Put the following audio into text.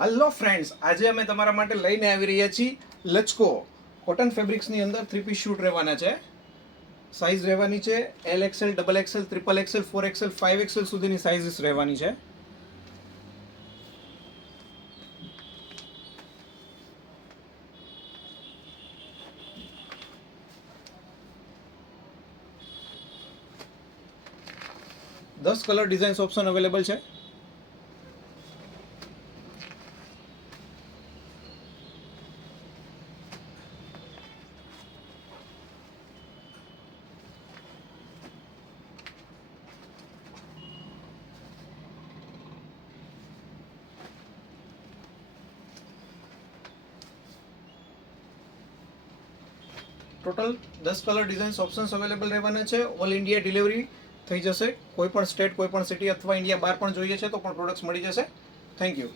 Hello friends, આજે અમે તમારા માટે લઈને આવી રહ્યા છીએ લચકો કોટન ફેબ્રિક્સની અંદર 3 પીસ શૂટ રહેવાના છે. સાઇઝ રહેવાની છે LXL, XXL, XXL, 4XL, 5XL સુધીની સાઇઝીસ રહેવાની છે. દસ કલર ડિઝાઇન્સ ઓપ્શન અવેલેબલ છે. Total 10 colour designs options available રહેવાના છે. ઓલ ઇન્ડિયા ડિલિવરી થઈ જશે. કોઈ પણ સ્ટેટ, કોઈ પણ સિટી અથવા ઇન્ડિયા બહાર પણ જોઈએ છે તો પણ પ્રોડક્ટ્સ મળી જશે. Thank you.